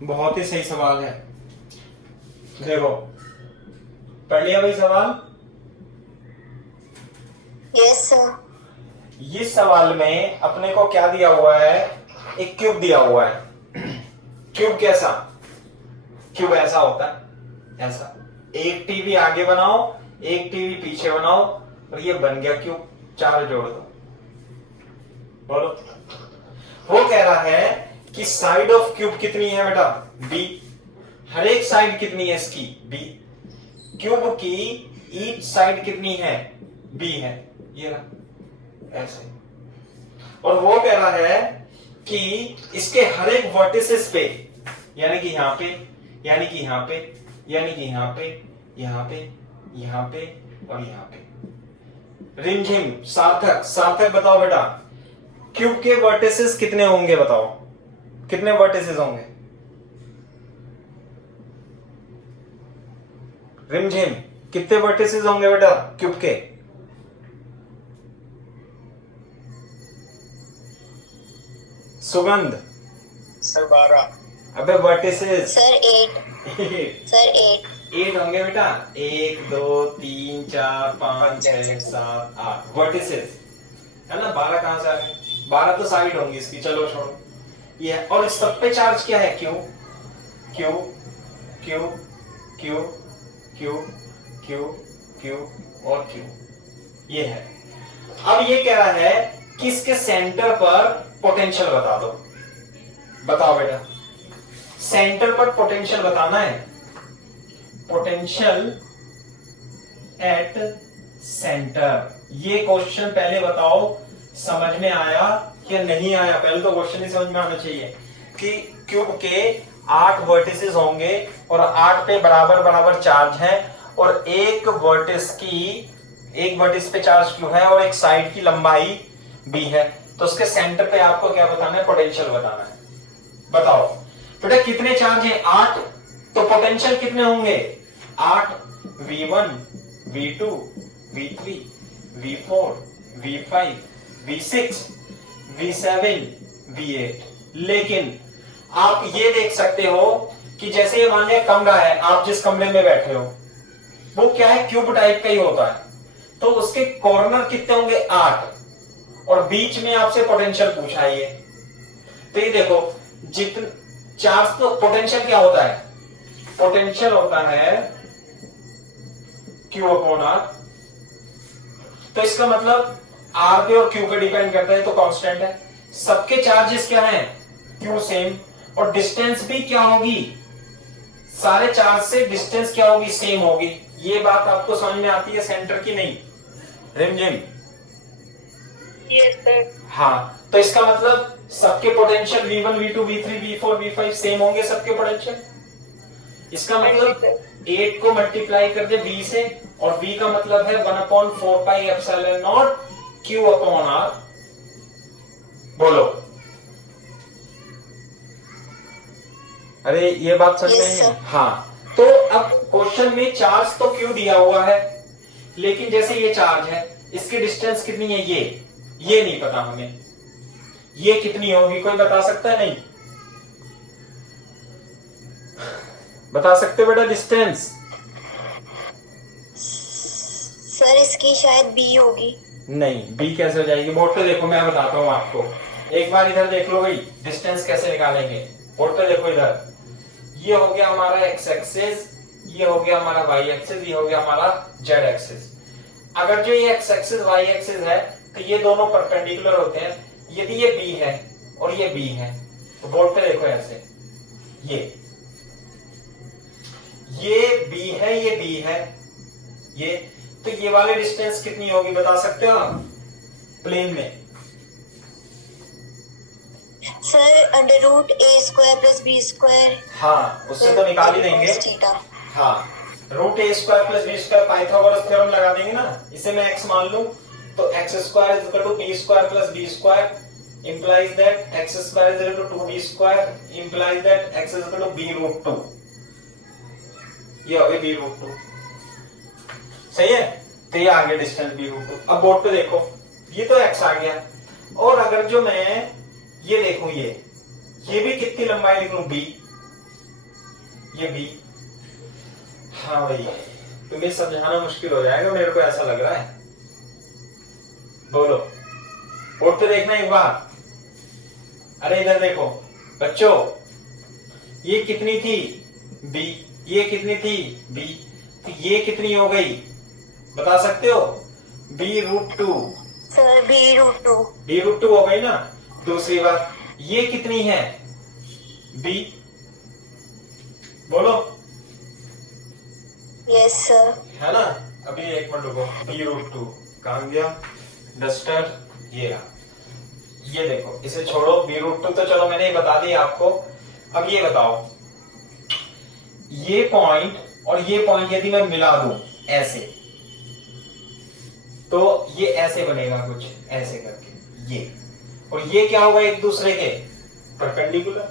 बहुत ही सही सवाल है, देखो पढ़ लिया भाई सवाल? Yes sir. इस सवाल में अपने को क्या दिया हुआ है, एक क्यूब दिया हुआ है। क्यूब कैसा, क्यूब ऐसा होता है, ऐसा। एक टीवी आगे बनाओ, एक टीवी पीछे बनाओ, और ये बन गया क्यूब। चार जोड़ दो, बोलो। वो कह रहा है कि साइड ऑफ क्यूब कितनी है बेटा, बी। हर एक साइड कितनी है इसकी, बी। क्यूब की ईच साइड कितनी है, बी है, ये रहा ऐसे। और वो कह रहा है कि इसके हर एक वर्टिसेस पे, यानी कि यहां पे, यानी कि यहां पे, यानी कि यहां पे, यहां पे, यहां पे और यहां पे, रिमझिम, सार्थक, सार्थक बताओ बेटा, क्यूब के वर्टिसेस कितने होंगे, बताओ कितने वर्टिसेस होंगे? रिमझिम, कितने वर्टिसेस होंगे बेटा क्यूब के? सुगंध सर 12। अबे वर्टिसेस सर 8। सर 8। 8 होंगे बेटा, 1 2 3 4 5 6 7 8 वर्टिसेस है ना। 12 कहां से आ गए, 12 तो साइड होंगी इसकी, चलो छोड़ो ये है। और इस सब पे चार्ज क्या है, Q Q Q Q Q Q Q और क्यू, ये है। अब ये कह रहा है कि इसके सेंटर पर पोटेंशियल बता दो। बताओ बेटा, सेंटर पर पोटेंशियल बताना है। पोटेंशियल एट सेंटर, ये क्वेश्चन पहले बताओ समझ में आया या नहीं आया। पहले तो क्वेश्चन ही समझ में आना चाहिए कि क्यूब के 8 वर्टिसेस होंगे और 8 पे बराबर बराबर चार्ज है, और एक वर्टिस पे चार्ज क्यू है और एक साइड की लंबाई बी है। तो उसके सेंटर पे आपको क्या बताना है, पोटेंशियल बताना है। बताओ बेटा कितने चार्ज है, 8, तो पोटेंशियल कितने होंगे, 8 V1 V2 V3 V4 V5 V6 V7 V8। लेकिन आप ये देख सकते हो कि जैसे ये मान लिया कमरा है, आप जिस कमरे में बैठे हो वो क्या है, क्यूब टाइप का ही होता है। तो उसके कॉर्नर कितने होंगे, 8, और बीच में आपसे पोटेंशियल पूछा है ये। तो ये देखो जितने चार्ज, तो पोटेंशियल क्या होता है, पोटेंशियल होता है Q अपॉन R। तो इसका मतलब R पे और Q पे डिपेंड करता है, तो कांस्टेंट है। सबके चार्जेस क्या हैं, Q सेम, और डिस्टेंस भी क्या होगी, सारे चार्ज से डिस्टेंस क्या होगी, सेम होगी। ये बात आपको समझ में आती है सेंटर की, नहीं रिमझिम? Yes sir. हाँ, तो इसका मतलब सबके potential V1 V2 V3 V4 V5 same होंगे सबके पोटेंशियल। इसका मतलब 8 को मल्टीप्लाई कर दे V से, और V का मतलब है 1/4 pi epsilon naught Q upon R। बोलो, अरे ये बात समझ में नहीं? हाँ, तो अब क्वेश्चन में चार्ज तो Q दिया हुआ है, लेकिन जैसे ये चार्ज है, इसकी डिस्टेंस कितनी है, ये नहीं पता हमें, ये कितनी होगी, कोई बता सकता है? नहीं, बता सकते हो बेटा डिस्टेंस? सर इसकी शायद बी होगी। नहीं, बी कैसे हो जाएगी? बोर्ड पे देखो, मैं बताता हूँ आपको। एक बार इधर देख लो भाई, डिस्टेंस कैसे निकालेंगे। बोर्ड पे देखो इधर, ये हो गया हमारा एक्स एक्सिस, ये हो गया हमारा वाई एक्सिस, ये हो गया हमारा जेड एक्सिस। अगर जो ये एक्स एक्सिस वाई एक्सिस है तो ये दोनों परपेंडिकुलर होते हैं। यदि ये बी है और ये बी है तो बोर्ड पे देखो ऐसे, ये बी है, ये बी है, ये तो ये वाली डिस्टेंस कितनी होगी बता सकते हो आप प्लेन में? Sir under root A square plus B square. हाँ, उससे तो निकाल ही देंगे। हाँ, root A square plus B square Pythagoras theorem लगा देंगे ना। इसे मैं x मान लूं तो X square is equal to B square plus B square implies that X square is equal to 2b square implies that X is equal to b root 2। ये हो गया b रूट 2, सही है? तो ये आ गया डिस्टेंस b रूट 2। अब board पे देखो, ये तो x आ गया, और अगर जो मैं ये देखूं, ये भी कितनी लंबाई लिख लूं b, ये b। हाँ भाई, तुम्हें समझाना मुश्किल हो जाएगा, मेरे को ऐसा लग रहा है। बोलो, बोर्ड पे देखना एक बार। अरे इधर देखो बच्चों, ये कितनी थी b, ये कितनी थी b, तो ये कितनी हो गई बता सकते हो? b root 2। Sir B root 2। b root 2 हो गई ना। दूसरी बात, ये कितनी है b, बोलो। Yes sir. है ना? अभी एक मिनट रुको, b रूट 2 कहां गया डस्टर? ये रहा। ये देखो, इसे छोड़ो, b रूट 2 तो चलो मैंने बता दी आपको। अब ये बताओ, ये पॉइंट और ये पॉइंट यदि मैं मिला दूं ऐसे, तो ये ऐसे बनेगा कुछ ऐसे करके, ये और ये क्या होगा एक दूसरे के परपेंडिकुलर।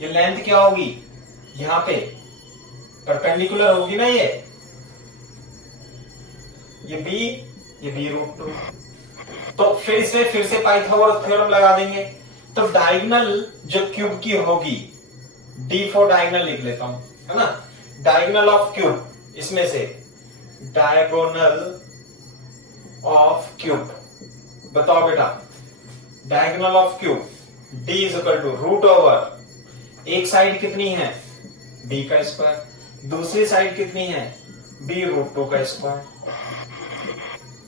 ये लेंथ क्या होगी यहां पे परपेंडिकुलर होगी ना, ये b रूट 2। तो फिर इसमें फिर से पाइथागोरस थ्योरम लगा देंगे। तो डायगोनल जो क्यूब की होगी, d फॉर डायगोनल लिख लेता हूं, है ना? डायगोनल ऑफ क्यूब, इसमें से डायगोनल ऑफ क्यूब, बताओ बेटा, diagonal of cube d is equal to root over, एक साइड कितनी है b का स्क्वायर, दूसरी साइड कितनी है b रूट 2 का स्क्वायर,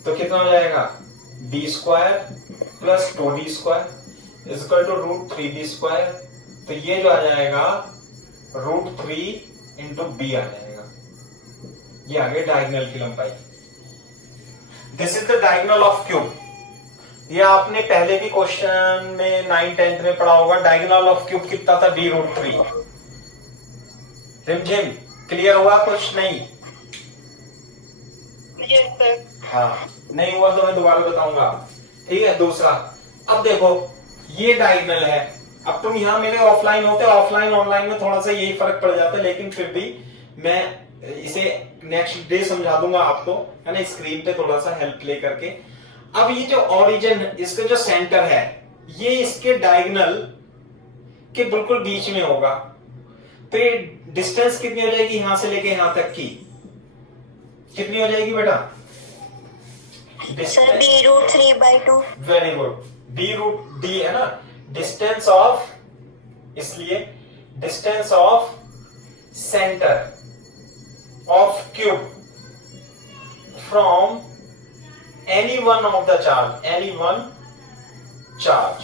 तो कितना हो जाएगा b square plus 2d square is equal to root 3d square. तो ये जो आ जाएगा रूट 3 इंटू b आ जाएगा। ये आ गया डायगोनल की लंबाई। This is the diagonal of cube. ये आपने पहले भी क्वेश्चन में 9th 10th में पढ़ा होगा। डायगोनल ऑफ क्यूब कितना था? b root 3। रिमझिम क्लियर हुआ? कुछ नहीं? Yes sir. हाँ, नहीं हुआ तो मैं दोबारा बताऊंगा, ठीक है? दूसरा, अब देखो ये डायगोनल है। अब तुम यहां मेरे ऑफलाइन होते, ऑफलाइन ऑनलाइन में थोड़ा सा यही फर्क पड़ जाता है, लेकिन फिर भी मैं इसे नेक्स्ट डे समझा दूंगा आपको, है ना, स्क्रीन पे थोड़ा सा हेल्प ले करके। अब ये जो ओरिजिन, इसका जो सेंटर है, ये इसके डायगोनल के बिल्कुल बीच में होगा। तो ये डिस्टेंस कितनी हो जाएगी यहां से लेके यहां तक की? कितनी हो जाएगी बेटा? Sir B root 3/2। Very good, b root d है ना। डिस्टेंस ऑफ, इसलिए distance of centre of cube from any one of the charge, any one charge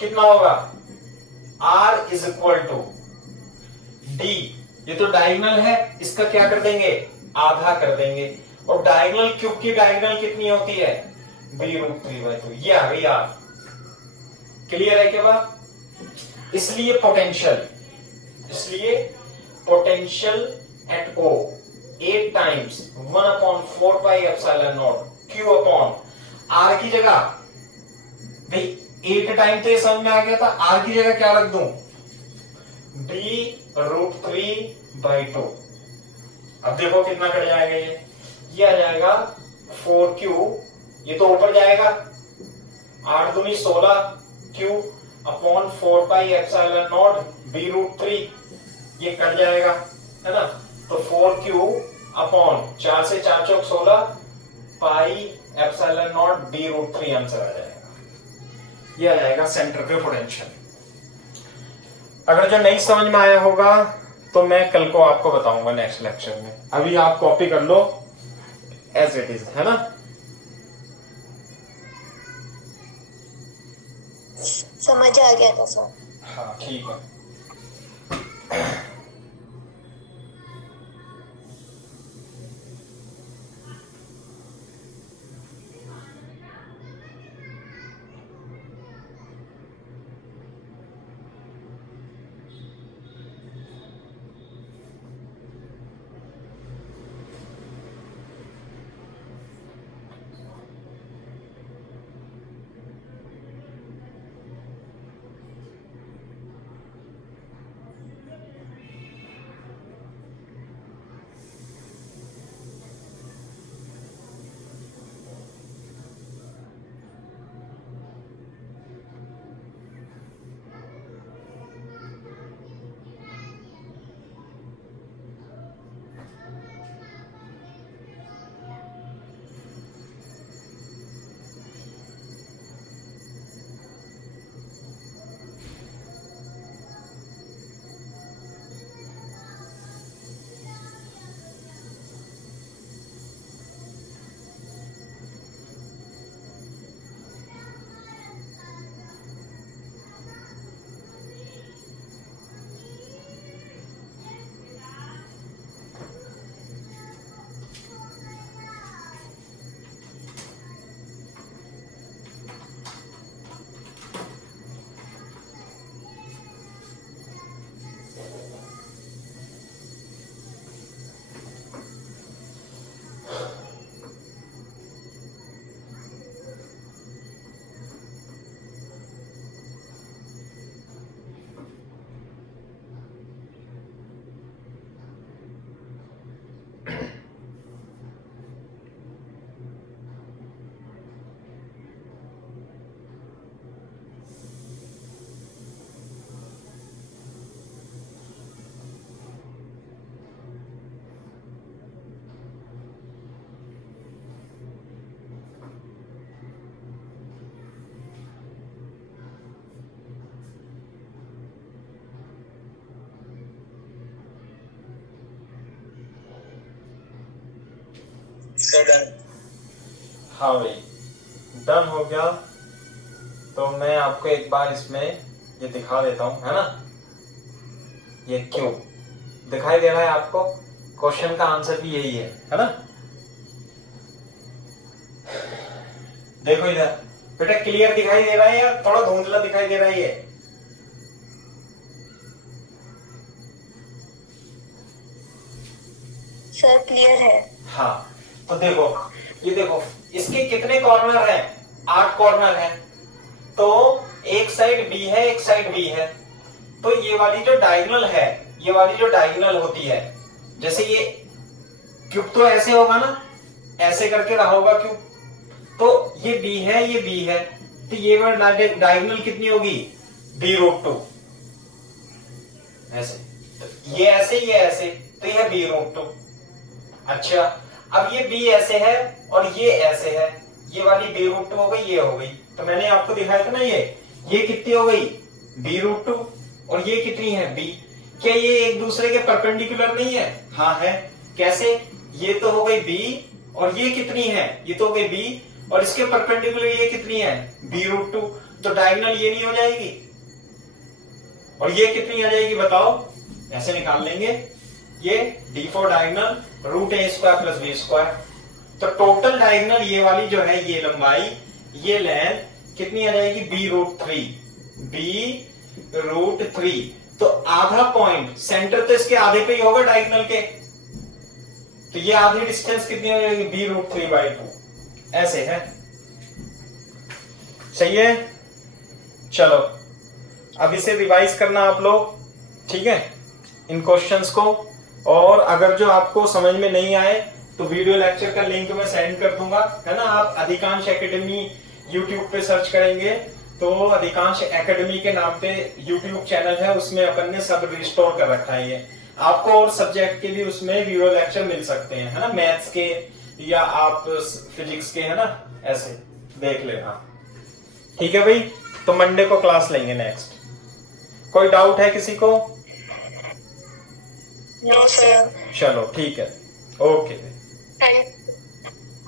कितना होगा? r is equal to d। ये तो डायगोनल है, इसका क्या कर देंगे? आधा कर देंगे। और डायगोनल क्यूब की डायगोनल कितनी होती है? b root 3/2। ये आ गई r। क्लियर है क्या बात? इसलिए potential at O 8 times 1/4 pi epsilon naught Q upon R की जगह, भाई 8 टाइम तो ये समझ में आ गया था, R की जगह क्या रख दूं? b root 3/2। अब देखो कितना कट जाएगा, ये आ जाएगा 4Q, ये तो ऊपर जाएगा 8 दूनी 16 Q upon 4 pi epsilon naught b root 3। ये कट जाएगा, है ना। तो 4q अपॉन 4 से 4 चौक 16 pi epsilon naught d√3 answer आ जाएगा। ये आ जाएगा सेंटर पे पोटेंशियल। अगर जो नहीं समझ में आया होगा तो मैं कल को आपको बताऊंगा नेक्स्ट लेक्चर में। अभी आप कॉपी कर लो एज इट इज, है ना। समझ आ गया था सर। हाँ ठीक है। डन। हाँ भाई डन हो गया। तो मैं आपको एक बार इसमें ये दिखा देता हूं, है ना। ये क्यों दिखाई दे रहा है आपको? क्वेश्चन का आंसर भी यही है ना। देखो इधर बेटा, क्लियर दिखाई दे रहा है या थोड़ा धुंधला दिखाई दे रहा है? ये सर क्लियर है। हाँ तो देखो, ये देखो इसके कितने कॉर्नर हैं? 8 कॉर्नर हैं। तो एक साइड बी है, एक साइड बी है। तो ये वाली जो डायगोनल है, ये वाली जो डायगोनल होती है, जैसे ये क्यूब तो ऐसे होगा ना, ऐसे करके रहा होगा क्यूब। तो ये बी है, ये बी है, तो ये वाली डायगोनल कितनी होगी? b√2 ऐसे। तो ये ऐसे, ये ऐसे, तो ये b√2। अच्छा अब ये b ऐसे है और ये ऐसे है, ये वाली b√2 हो गई, ये हो गई। तो मैंने आपको दिखाया था ना, ये कितनी हो गई? b√2। और ये कितनी है? b। क्या ये एक दूसरे के परपेंडिकुलर नहीं है? हाँ है। कैसे? ये तो हो गई b और ये कितनी है? ये तो हो गई b और इसके परपेंडिकुलर ये कितनी है? b√2। तो डायगोनल ये नहीं हो जाएगी? और ये कितनी आ जाएगी बताओ? ऐसे निकाल लेंगे, ये d4 डायगोनल √a² + b²। तो टोटल डायगोनल ये वाली जो है, ये लंबाई, ये लेंथ कितनी आ जाएगी? b√3। तो आधा पॉइंट, सेंटर तो इसके आधे पे ही होगा डायगोनल के, तो ये आधी डिस्टेंस कितनी हो जाएगी? b√3/2 ऐसे है। सही है। चलो अब इसे रिवाइज करना आप लोग, ठीक है, इन क्वेश्चंस को। और अगर जो आपको समझ में नहीं आए तो वीडियो लेक्चर का लिंक मैं सेंड कर दूंगा, है ना। आप अधिकांश एकेडमी यूट्यूब पे सर्च करेंगे तो अधिकांश एकेडमी के नाम पे यूट्यूब चैनल है, उसमें अपन ने सब रिस्टोर कर रखा है। ये आपको और सब्जेक्ट के भी उसमें वीडियो लेक्चर मिल सकते हैं, है ना, मैथ्स के या आप फिजिक्स के, है ना, ऐसे देख लेना। ठीक है भाई, तो मंडे को क्लास लेंगे नेक्स्ट। कोई डाउट है किसी को? No sir. चलो ठीक है, okay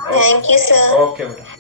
Thank you, sir. Okay बेटा।